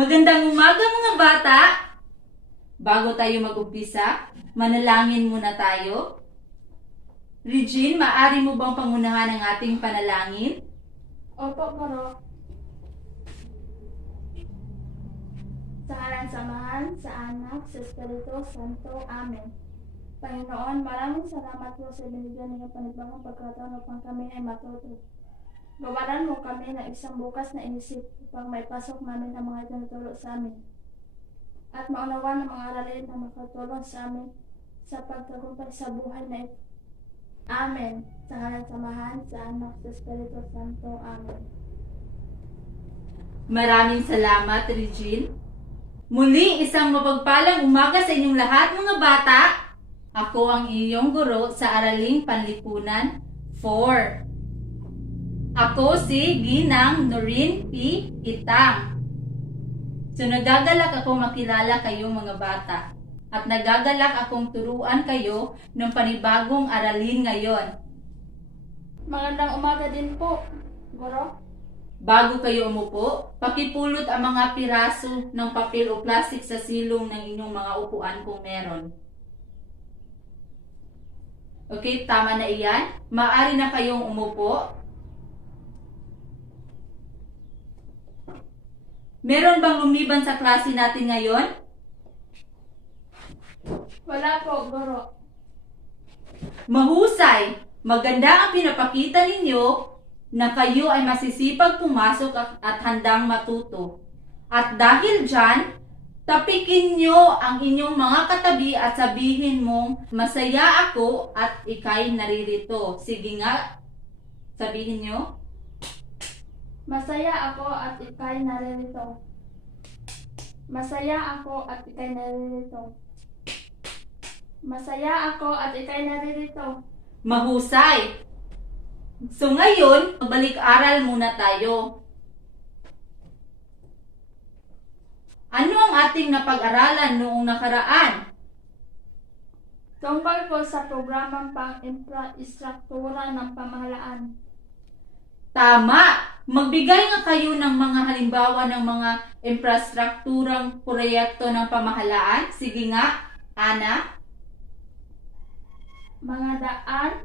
Magandang umaga mga bata! Bago tayo mag-umpisa, manalangin muna tayo. Regine, maaari mo bang pangunahan ang ating panalangin? Opo, Guro. Sa ngalan ng Amahan, sa Anak, sa Espiritu Santo. Amen. Panginoon, maraming salamat po sa binigyan ng panibagong pagkataon upang kami ay matuto. Gawaran mo kami ng isang bukas na inisip upang may pasok namin ang mga tinuturo sa amin. At maunawan ng mga aralin na makatulong sa amin sa pagtagumpay sa buhay na ito. Amen. Sa ngalan ng Amahan, sa Anak, sa Espiritu Santo. Amen. Maraming salamat, Regine. Muli, isang mapagpalang umaga sa inyong lahat mga bata. Ako ang iyong guro sa Araling Panlipunan 4. Ako si Ginang Noreen P. Itang. So nagagalak ako makilala kayo mga bata. At nagagalak akong turuan kayo ng panibagong aralin ngayon. Magandang umaga din po, Guro. Bago kayo umupo, pakipulot ang mga piraso ng papel o plastic sa silong ng inyong mga upuan kung meron. Okay, tama na iyan. Maaari na kayong umupo. Meron bang lumiban sa klase natin ngayon? Wala po, Guro. Mahusay! Maganda ang pinapakita ninyo na kayo ay masisipag pumasok at handang matuto. At dahil dyan, tapikin nyo ang inyong mga katabi at sabihin mong, masaya ako at ikay naririto. Sige nga, sabihin nyo. Masaya ako at ikay naririto. Masaya ako at ikay naririto. Masaya ako at ikay naririto. Mahusay! So ngayon, balik-aral muna tayo. Ano ang ating napag-aralan noong nakaraan? Tungkol po sa programang pang-infrastruktura ng pamahalaan. Tama! Magbigay nga kayo ng mga halimbawa ng mga infrastrukturang proyekto ng pamahalaan. Sige nga, Ana. Mga daan,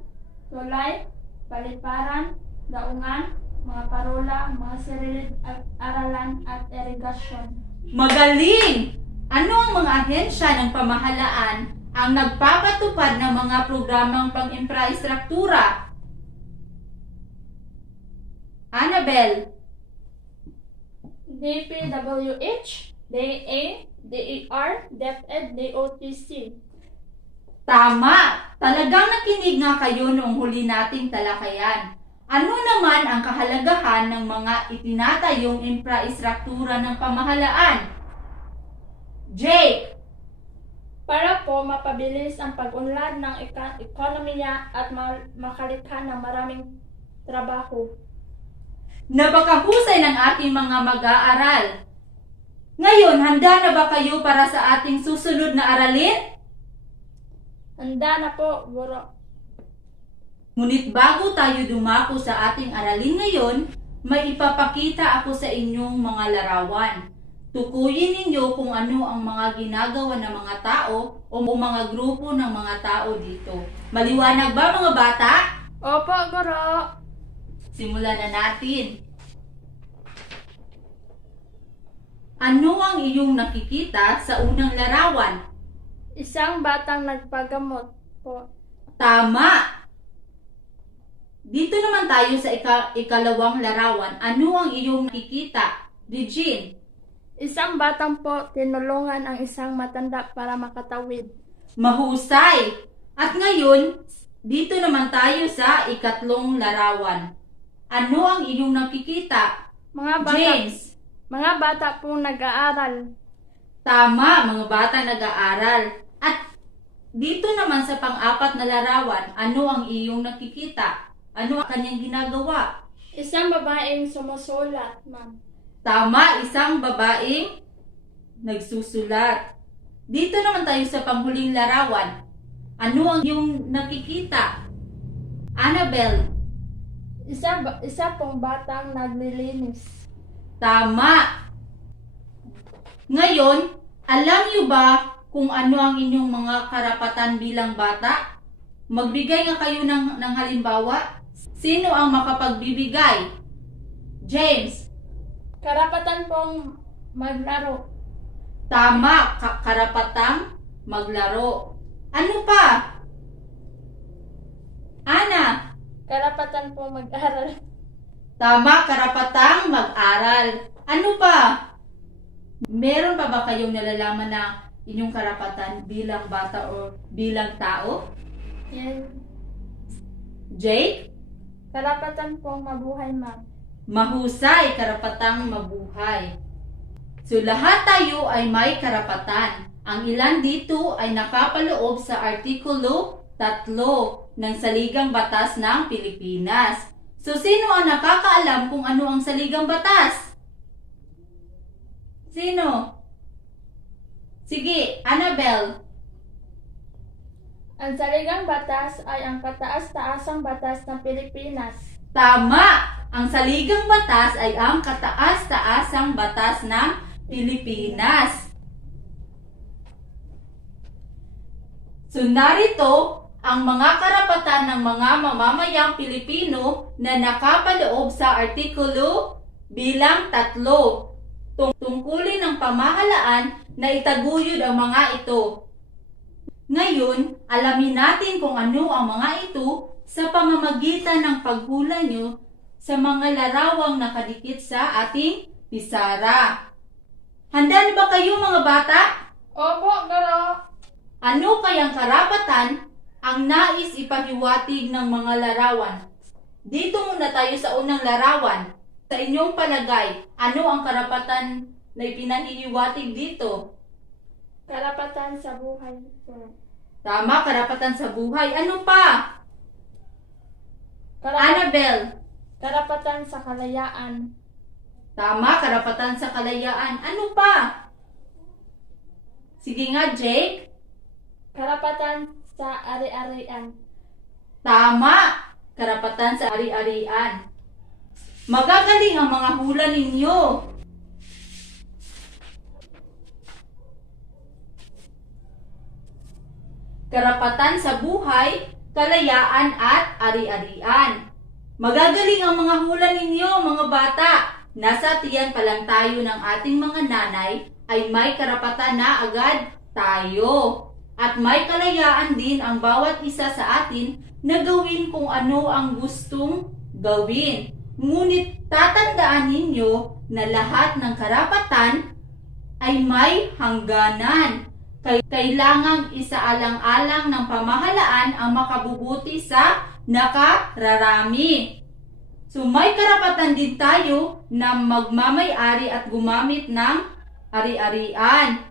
tulay, paliparan, daungan, mga parola, mga sirilid at aralan at irigasyon. Magaling! Ano ang mga ahensya ng pamahalaan ang nagpapatupad ng mga programang pang-infrastruktura? Annabel. DPWH, DA, DER, DepEd, DOTC. Tama! Talagang nakinig nga kayo noong huli nating talakayan. Ano naman ang kahalagahan ng mga itinatayong infrastruktura ng pamahalaan? Jake! Para po mapabilis ang pag-unlad ng ekonomiya at makalikha ng maraming trabaho. Napakahusay ng ating mga mag-aaral. Ngayon, handa na ba kayo para sa ating susunod na aralin? Handa na po, Guro. Ngunit bago tayo dumako sa ating aralin ngayon, may ipapakita ako sa inyong mga larawan. Tukuyin ninyo kung ano ang mga ginagawa ng mga tao o mga grupo ng mga tao dito. Maliwanag ba mga bata? Opo, Guro. Simulan na natin. Ano ang iyong nakikita sa unang larawan? Isang batang nagpagamot po. Tama! Dito naman tayo sa ikalawang larawan. Ano ang iyong nakikita? Regine? Isang batang po tinulungan ang isang matanda para makatawid. Mahusay! At ngayon, dito naman tayo sa ikatlong larawan. Ano ang iyong nakikita? Mga bata, James? mga bata pong nag-aaral. Tama, mga bata nag-aaral. At dito naman sa pang-apat na larawan, ano ang iyong nakikita? Ano ang kanyang ginagawa? Isang babaeng sumusulat, ma'am. Tama, isang babaeng nagsusulat. Dito naman tayo sa panghuling larawan. Ano ang iyong nakikita? Annabel? Isa pong batang naglilinis. Tama! Ngayon, alam niyo ba kung ano ang inyong mga karapatan bilang bata? Magbigay nga kayo ng halimbawa. Sino ang makapagbibigay? James. Karapatan pong maglaro. Tama, karapatang maglaro. Ano pa? Ana. Karapatan pong mag-aral. Tama, karapatang mag-aral. Ano pa? Meron pa ba kayong nalalaman na inyong karapatan bilang bata o bilang tao? Yan. Jake? Karapatan pong mabuhay, ma'am. Mahusay, karapatang mabuhay. So lahat tayo ay may karapatan. Ang ilan dito ay nakapaloob sa Artikulo 3 ng Saligang Batas ng Pilipinas. So sino ang nakakaalam kung ano ang Saligang Batas? Sino? Sige, Annabel. Ang saligang batas ay ang kataas-taasang batas ng Pilipinas. Tama! Ang Saligang Batas ay ang kataas-taasang batas ng Pilipinas. So narito ang mga karapatan ng mga mamamayang Pilipino na nakapaloob sa Artikulo bilang 3. Tungkulin ng pamahalaan na itaguyod ang mga ito. Ngayon, alamin natin kung ano ang mga ito sa pamamagitan ng paghula nyo sa mga larawang nakadikit sa ating pisara. Handa na ba kayo mga bata? Opo, Guro. Ano kayang karapatan ang nais ipahiwatig ng mga larawan? Dito muna tayo sa unang larawan. Sa inyong palagay, ano ang karapatan na ipinahihiwatig dito? Karapatan sa buhay, sir. Tama, karapatan sa buhay. Ano pa? Karapatan, Annabel. karapatan sa kalayaan. Tama, karapatan sa kalayaan. Ano pa? Sige nga, Jake. Karapatan sa ari-arian. Tama, karapatan sa ari-arian. Magagaling ang mga hula ninyo. Karapatan sa buhay, kalayaan at ari-arian. Magagaling ang mga hula ninyo, mga bata. Nasa tiyan pa lang tayo ng ating mga nanay ay may karapatan na agad tayo. At may kalayaan din ang bawat isa sa atin na gawin kung ano ang gustong gawin. Ngunit tatandaan ninyo na lahat ng karapatan ay may hangganan. Kailangang isaalang-alang ng pamahalaan ang makabubuti sa nakararami. So may karapatan din tayo na magmamay-ari at gumamit ng ari-arian.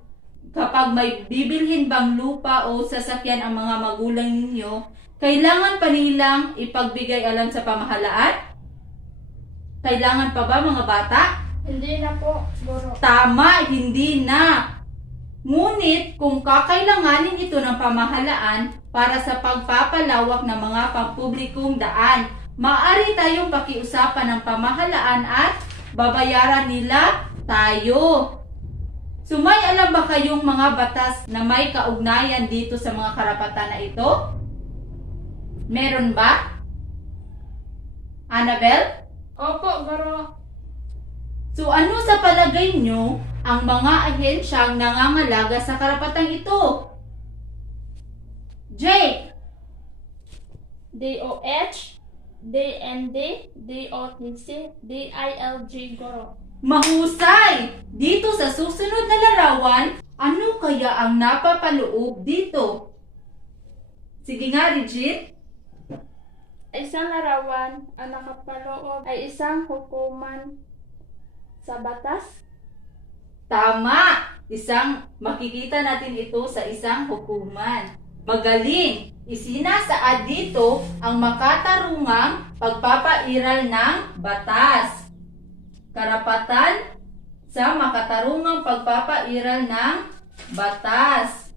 Kapag may bibilhin bang lupa o sasakyan ang mga magulang ninyo, kailangan pa nilang ipagbigay alam sa pamahalaan? Kailangan pa ba mga bata? Hindi na po, Guro. Tama, hindi na. Ngunit kung kakailanganin ito ng pamahalaan para sa pagpapalawak ng mga pampublikong daan, maaari tayong pakiusapan ng pamahalaan at babayaran nila tayo. So may alam ba kayong mga batas na may kaugnayan dito sa mga karapatan na ito? Meron ba? Annabel? Opo, Guro. So ano sa palagay nyo ang mga ahensyang nangangalaga sa karapatang ito? Jake? DOH, DND, DOTC, DILG, Guro. Mahusay! Dito sa susunod na larawan, ano kaya ang napapaloob dito? Sige nga, Regine. Isang larawan ang nakapaloob ay isang hukuman sa batas. Tama! Makikita natin ito sa isang hukuman. Magaling! Isinasaad dito ang makatarungang pagpapairal ng batas. Karapatan sa makatarungang pagpapairal ng batas.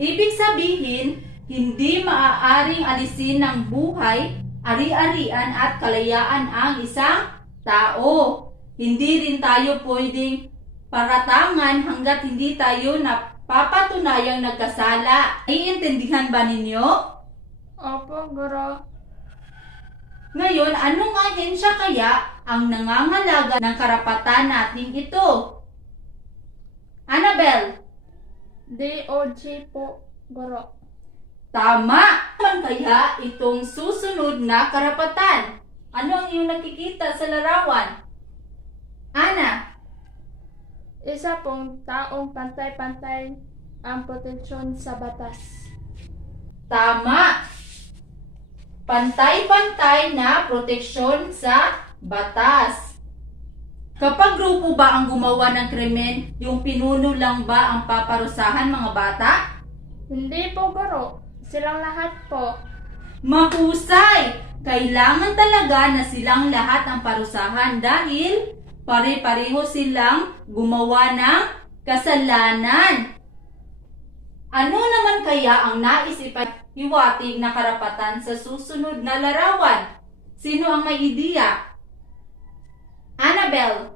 Ibig sabihin, hindi maaaring alisin ng buhay, ari-arian at kalayaan ang isang tao. Hindi rin tayo pwedeng paratangan hanggat hindi tayo napapatunayang nagkasala. Iintindihan ba ninyo? Opo, Guro. Ngayon, anong ahensya kaya ang nangangalaga ng karapatan natin ito? Annabel, DOJ po, Guro. tama naman kaya itong susunod na karapatan? Ano ang iyong nakikita sa larawan? Ana, Isa pong taong pantay-pantay ang proteksyon sa batas. tama. Pantay-pantay na proteksyon sa batas. Kapag grupo ba ang gumawa ng krimen, yung pinuno lang ba ang paparusahan mga bata? Hindi po, Guro. Silang lahat po. Mahusay! Kailangan talaga na silang lahat ang parusahan dahil pare-pareho silang gumawa ng kasalanan. Ano naman kaya ang nais ipahiwatig na karapatan sa susunod na larawan? Sino ang may ideya? Annabel,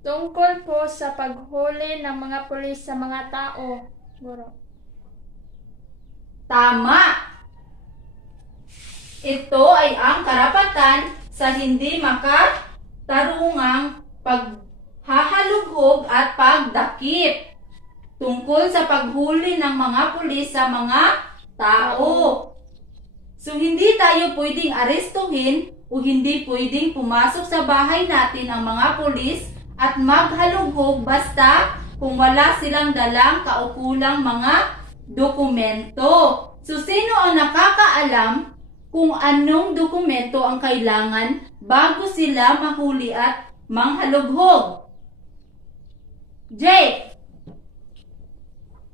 Tungkol po sa paghuli ng mga pulis sa mga tao, Guro. tama! Ito ay ang karapatan sa hindi makatarungang paghahalughog at pagdakip tungkol sa paghuli ng mga pulis sa mga tao. So hindi tayo pwedeng arestuhin o hindi pwedeng pumasok sa bahay natin ang mga pulis at maghalughog basta kung wala silang dalang kaukulang mga dokumento. So sino ang nakakaalam kung anong dokumento ang kailangan bago sila mahuli at manghalughog? Jake,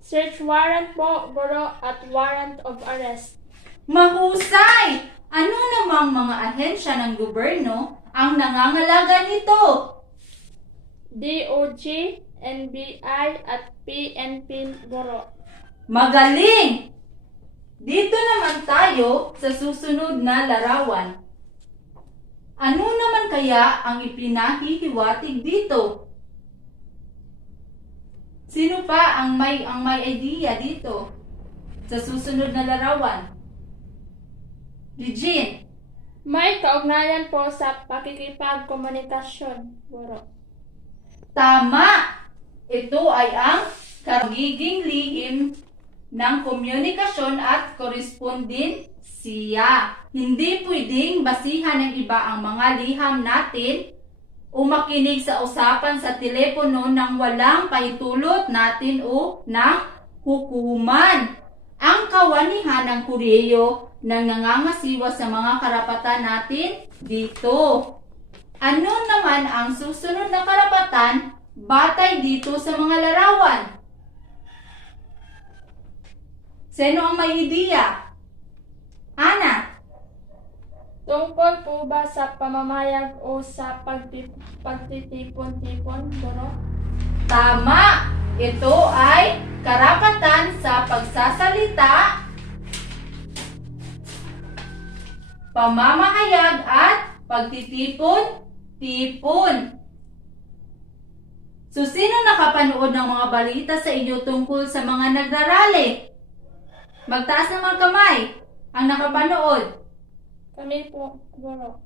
Search warrant po, Guro, at warrant of arrest. mahusay! Ano namang mga ahensya ng gobyerno ang nangangalaga nito? DOJ, NBI, at PNP, Guro. Magaling! Dito naman tayo sa susunod na larawan. Ano naman kaya ang ipinahihiwatig dito? Sino pa ang may idea dito sa susunod na larawan? Regine, May kaugnayan po sa pakikipagkomunikasyon, Guro. tama! Ito ay ang pagiging lihim ng komunikasyon at korespondensiya. Hindi pwedeng basihan ng iba ang mga liham natin o makinig sa usapan sa telepono nang walang pahintulot natin o ng hukuman. Ang kawanihan ng Koreo nang nangangasiwa sa mga karapatan natin dito. Ano naman ang susunod na karapatan batay dito sa mga larawan? Sino ang may ideya? Ana, Tungkol po ba sa pamamayag o sa pagtitipon-tipon, Guro? tama! Ito ay karapatan sa pagsasalita, pamamahayag at pagtitipon-tipon. So, sino nakapanood ng mga balita sa inyo tungkol sa mga nagrarally? Magtaas ng mga kamay ang nakapanood. Kami po, Guro.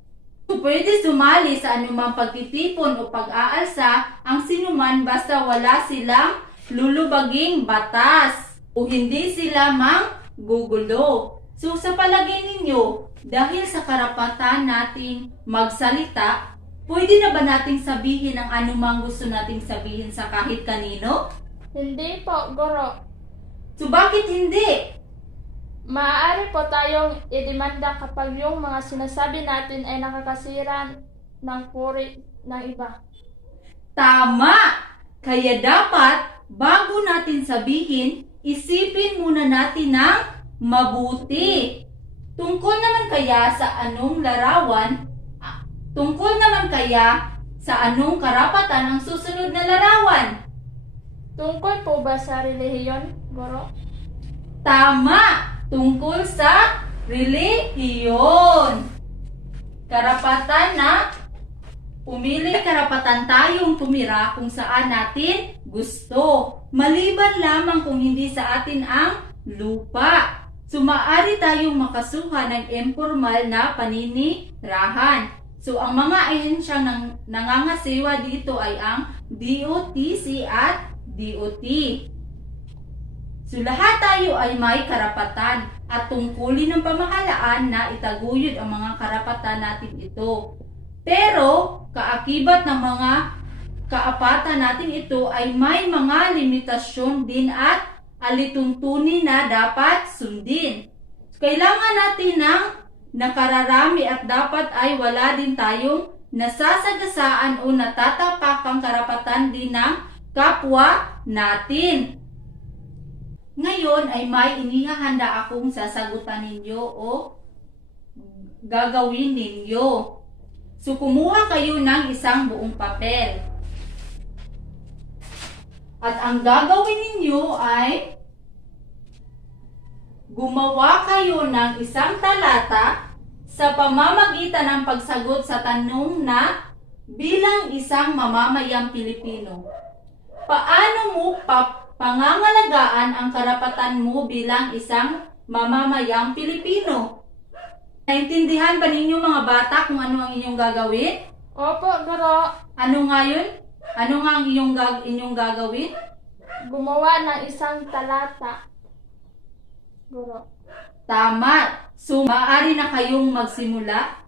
So, pwede sumali sa anumang pagtitipon o pag-aalsa ang sinuman basta wala silang lulubaging batas o hindi sila manggugulo. So, sa palagay ninyo, dahil sa karapatan nating magsalita, pwede na ba nating sabihin ang anumang gusto nating sabihin sa kahit kanino? Hindi po, Guro. So, bakit hindi? Maaari po tayong idemanda kapag yung mga sinasabi natin ay nakakasira ng puri ng iba. Tama! Kaya dapat, bago natin sabihin, isipin muna natin ng mabuti. Tungkol naman kaya sa anong larawan, tungkol naman kaya sa anong karapatan ang susunod na larawan? Tungkol po ba sa relihiyon, Guro? Tama! Tungkol sa relihiyon. Karapatan na Pumili karapatan tayong tumira kung saan natin gusto, maliban lamang kung hindi sa atin ang lupa. So, maaari tayong makasuhan ng informal na paninirahan. So, ang mga ahensyang nangangasiwa dito ay ang DOTC at DOT. So, lahat tayo ay may karapatan at tungkulin ng pamahalaan na itaguyod ang mga karapatan natin ito. Pero, kaakibat ng mga kaapatan natin ito ay may mga limitasyon din at alituntunin na dapat sundin. Kailangan natin ng nakararami at dapat ay wala din tayong nasasagasaan o natatapakang karapatan din ng kapwa natin. Ngayon ay may inihahanda akong sasagutan ninyo o gagawin ninyo. So, kumuha kayo ng isang buong papel. At ang gagawin ninyo ay gumawa kayo ng isang talata sa pamamagitan ng pagsagot sa tanong na bilang isang mamamayang Pilipino. Paano mo pangangalagaan ang karapatan mo bilang isang mamamayang Pilipino? Naintindihan ba ninyo mga bata kung ano ang inyong gagawin? Opo, Guro. Ano nga yun? Ano nga ang inyong gagawin? Gumawa ng isang talata. Guro. Tama. So, maaari na kayong magsimula.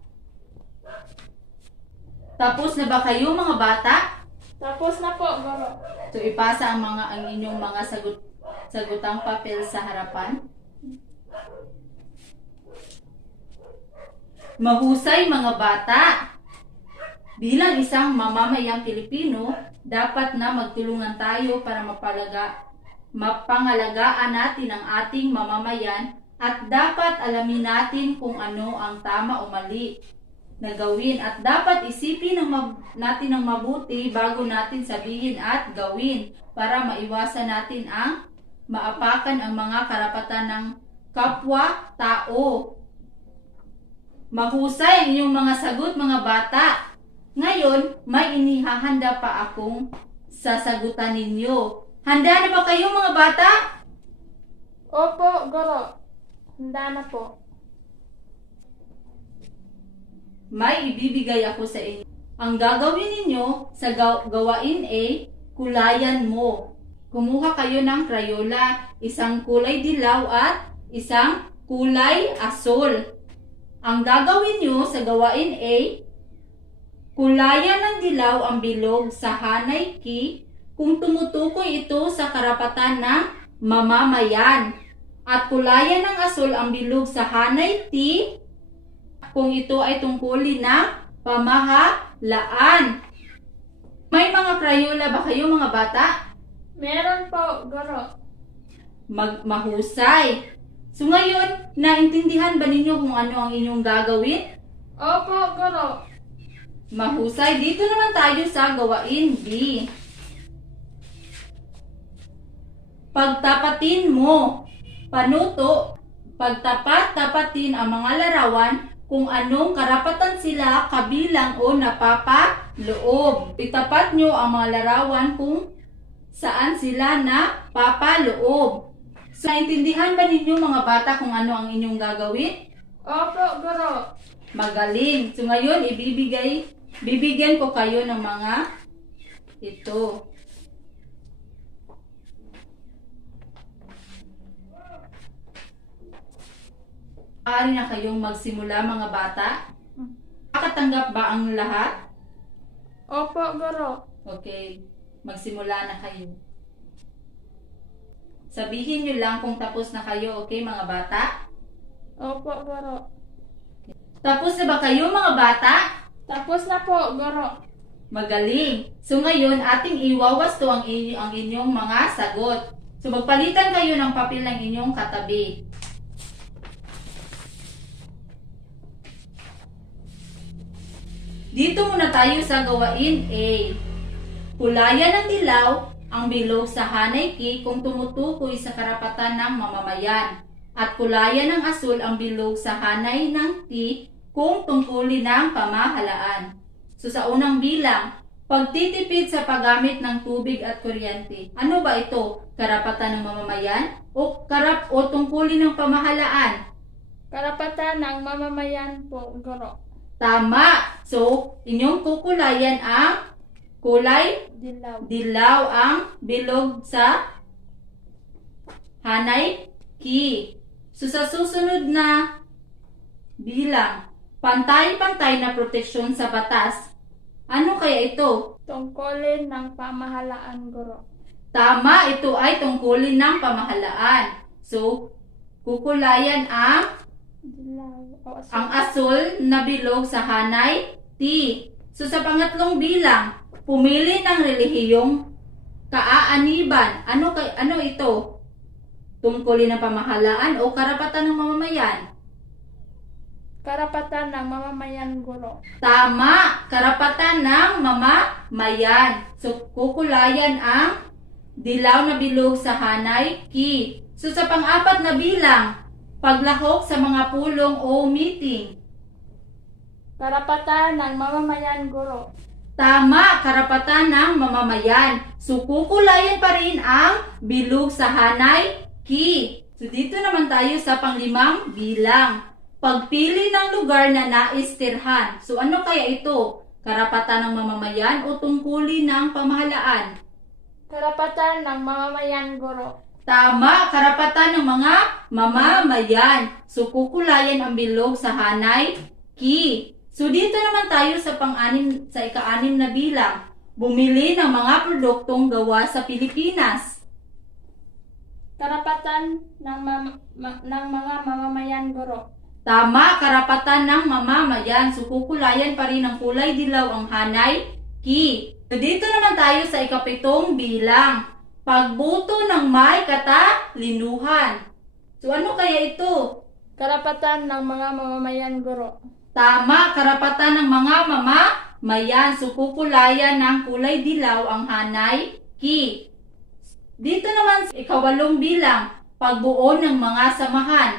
Tapos na ba kayo mga bata? Tapos na po, Guro. So, ipasa ang inyong mga sagutang papel sa harapan. Mahusay mga bata. Bilang isang mamamayang Pilipino, dapat na magtulungan tayo para mapangalagaan natin ang ating mamamayan at dapat alamin natin kung ano ang tama o mali na gawin at dapat isipin natin ng mabuti bago natin sabihin at gawin para maiwasan natin ang maapakan ang mga karapatan ng kapwa-tao. Mahusay ang inyong mga sagot mga bata. Ngayon, may inihahanda pa akong sasagutan ninyo. Handa na ba kayo mga bata? Opo, Guro. Handa na po. May ibibigay ako sa inyo. Ang gagawin ninyo sa gawain A, kulayan mo. Kumuha kayo ng Crayola, isang kulay dilaw at isang kulay asul. Ang gagawin nyo sa gawain A, kulayan ng dilaw ang bilog sa hanay key kung tumutukoy ito sa karapatan ng mamamayan. At kulayan ng asul ang bilog sa hanay T kung ito ay tungkulin ng pamahalaan. May mga Crayola ba kayo mga bata? Meron po, Guro. Mahusay. So ngayon, naintindihan ba ninyo kung ano ang inyong gagawin? Opo, Guro. Mahusay. Dito naman tayo sa gawain B. Pagtapatin mo. Panuto. Pagtapat-tapatin ang mga larawan kung anong karapatan sila kabilang o napapaloob. Itapat nyo ang mga larawan kung saan sila napapaloob. So, naintindihan ba ninyo mga bata kung ano ang inyong gagawin? Opo, Guro. Magaling. So, ngayon, bibigyan ko kayo ng mga ito. Maaari na kayong magsimula mga bata. Nakatanggap ba ang lahat? Opo, Guro. Okay. Magsimula na kayo. Sabihin nyo lang kung tapos na kayo, okay mga bata? Opo, Guro. Tapos na ba kayo mga bata? Tapos na po, Guro. Magaling. So ngayon, ating iwawasto ang inyong mga sagot. So magpalitan kayo ng papel ng inyong katabi. Dito muna tayo sa gawain A. Kulayan ng dilaw ang bilog sa hanay key kung tumutukoy sa karapatan ng mamamayan. At kulayan ng asul ang bilog sa hanay ng T kung tungkulin ng pamahalaan. So sa unang bilang, pagtitipid sa paggamit ng tubig at kuryente. Ano ba ito? Karapatan ng mamamayan o tungkulin ng pamahalaan? Karapatan ng mamamayan po, Guro. Tama. So, inyong kukulayan ang kulay Dilaw. dilaw, ang bilog sa hanay ki. So sa susunod na bilang, pantay-pantay na proteksyon sa batas. Ano kaya ito? Tungkulin ng pamahalaan, Guro. Tama, ito ay tungkulin ng pamahalaan. So, kukulayan ang Dilaw. O asul. ang asul na bilog sa hanay T. So sa pangatlong bilang, pumili ng relihiyong kaaaniban. Ano ito? Tungkulin ng pamahalaan o karapatan ng mamamayan? Karapatan ng mamamayan, Guro. Tama, karapatan ng mamamayan. So kukulayan ang dilaw na bilog sa hanay ki. So sa pang-apat na bilang, paglahok sa mga pulong o meeting. Karapatan ng mamamayan, Guro. Tama, karapatan ng mamamayan. So, kukulayan pa rin ang bilog sa hanay ki. So, dito naman tayo sa panglimang bilang. Pagpili ng lugar na naistirhan. So, ano kaya ito? Karapatan ng mamamayan o tungkulin ng pamahalaan? Karapatan ng mamamayan, Guro. Tama, karapatan ng mga mamamayan. So, kukulayan ang bilog sa hanay ki. So, dito naman tayo sa ika-anim na bilang. Bumili ng mga produktong gawa sa Pilipinas. Karapatan ng mga mamamayan, Guro. Tama, karapatan ng mamamayan. So, kukulayan pa rin ang kulay dilaw ang hanay ki. So, dito naman tayo sa ika-pitong bilang. Pagboto ng may katalinuhan. So, ano kaya ito? Karapatan ng mga mamamayan, Guro. Tama, karapatan ng mga mamamayan. So, kukulayan ng kulay dilaw ang hanay ki. Dito naman sa ikawalong bilang, pagbuo ng mga samahan.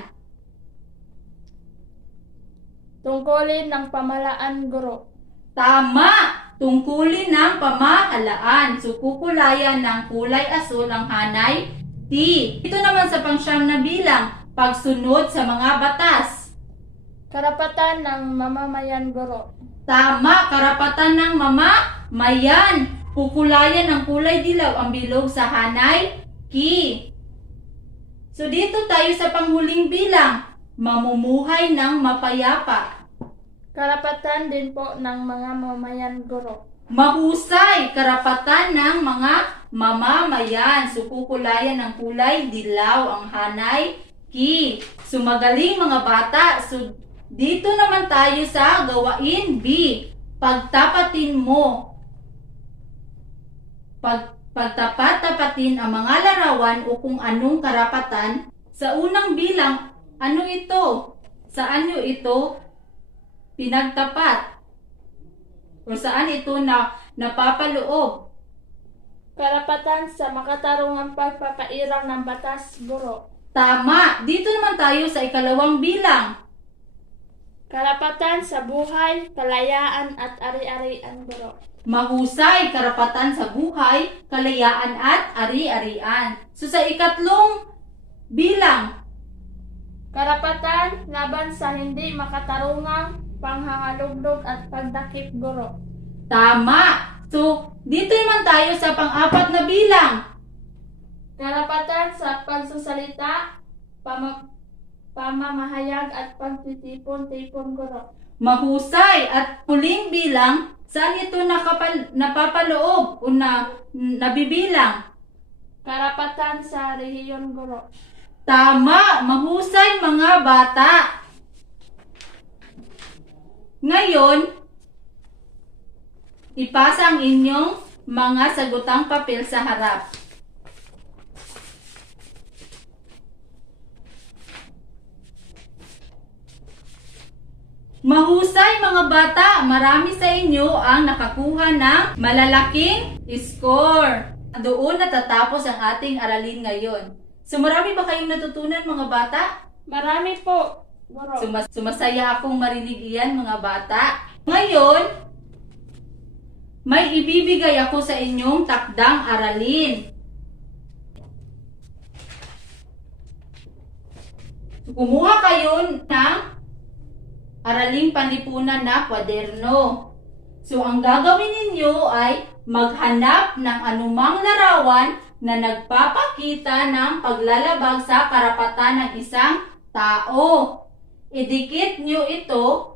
Tungkulin ng pamahalaan, Guro. Tama, tungkulin ng pamahalaan. So, kukulayan ng kulay asul ang hanay T. Ito naman sa pangsyam na bilang, pagsunod sa mga batas. Karapatan ng mamamayan, Guro. Tama, karapatan ng mamamayan. Kukulayan ng kulay dilaw ang bilog sa hanay ki. So dito tayo sa panghuling bilang, mamumuhay ng mapayapa. Karapatan din po ng mga mamamayan, Guro. Mahusay, karapatan ng mga mamamayan. So kukulayan ng kulay dilaw ang hanay ki. So magaling mga bata. So dito naman tayo sa gawain B. Pagtapatin mo. Pagtapat-tapatin ang mga larawan o kung anong karapatan. Sa unang bilang, ano ito? Saan nyo ito pinagtapat? O saan ito napapaloob? Karapatan sa makatarungang pagpapairang ng batas, Guro. Tama! Dito naman tayo sa ikalawang bilang. Karapatan sa buhay, kalayaan at ari-arian, Guro. Mahusay, karapatan sa buhay, kalayaan at ari-arian. So sa ikatlong bilang, Karapatan laban sa hindi makatarungang panghangalugdog at pagdakip, Guro. tama! So dito naman tayo sa pang-apat na bilang. Karapatan sa pagsusalita, pamamahayag at pagtitipon-tipon, Guro. Mahusay at huling bilang, saan ito napapaloob o nabibilang? Karapatan sa rehiyon, Guro. Tama! Mahusay mga bata! Ngayon, ipasa ang inyong mga sagutang papel sa harap. Mahusay mga bata! Marami sa inyo ang nakakuha ng malalaking score. Doon natatapos ang ating aralin ngayon. So marami ba kayong natutunan mga bata? Marami po, Guro. Sumasaya akong marinig iyan mga bata. Ngayon, may ibibigay ako sa inyong takdang aralin. Kumuha kayo ng araling panlipunan na kwaderno. So, ang gagawin ninyo ay maghanap ng anumang larawan na nagpapakita ng paglalabag sa karapatan ng isang tao. Idikit nyo ito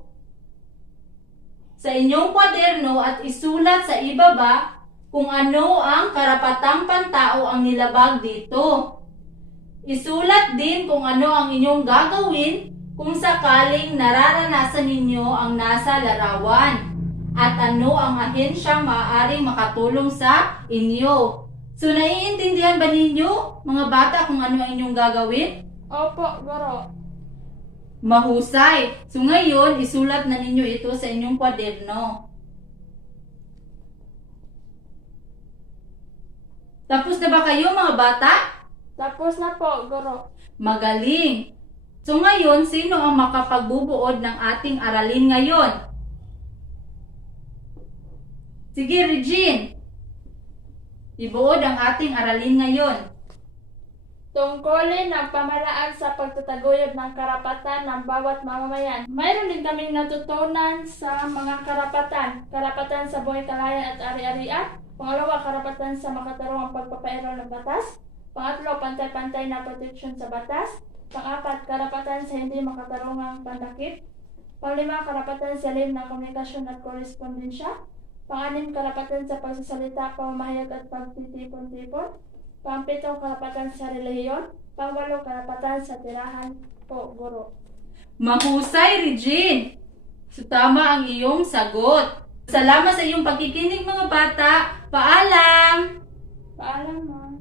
sa inyong kwaderno at isulat sa ibaba kung ano ang karapatang pantao ang nilabag dito. Isulat din kung ano ang inyong gagawin kung sakaling nararanasan ninyo ang nasa larawan at ano ang ahensyang maaaring makatulong sa inyo. So, naiintindihan ba ninyo, mga bata, kung ano ang inyong gagawin? Opo, Guro. Mahusay. So, ngayon, isulat na ninyo ito sa inyong kwaderno. Tapos na ba kayo, mga bata? Tapos na po, Guro. Magaling. So ngayon, sino ang makapagbubuod ng ating aralin ngayon? Sige, Regine. Ibuod ang ating aralin ngayon. Tungkulin ng pamahalaan sa pagtataguyod ng karapatan ng bawat mamamayan. Mayroon din kaming natutunan sa mga karapatan. Karapatan sa buhay kalayan at ari-arian. Pangalawa, karapatan sa makatarungang pagpapairo ng batas. Pangatlo, pantay-pantay na proteksyon sa batas. Pang-apat, karapatan sa hindi makatarungang pandakip. Panglima, karapatan sa lilim ng komunikasyon at korespondensya. Pang-anim, karapatan sa pagsasalita, pamamahayag at pagtitipon-tipon. Pang-pito, karapatan sa relihiyon. Pang-walo, karapatan sa tirahan po, Guro. Mahusay, Regine. So tama ang iyong sagot. Salamat sa iyong pagkikinig, mga bata. Paalam! Paalam, Ma'am.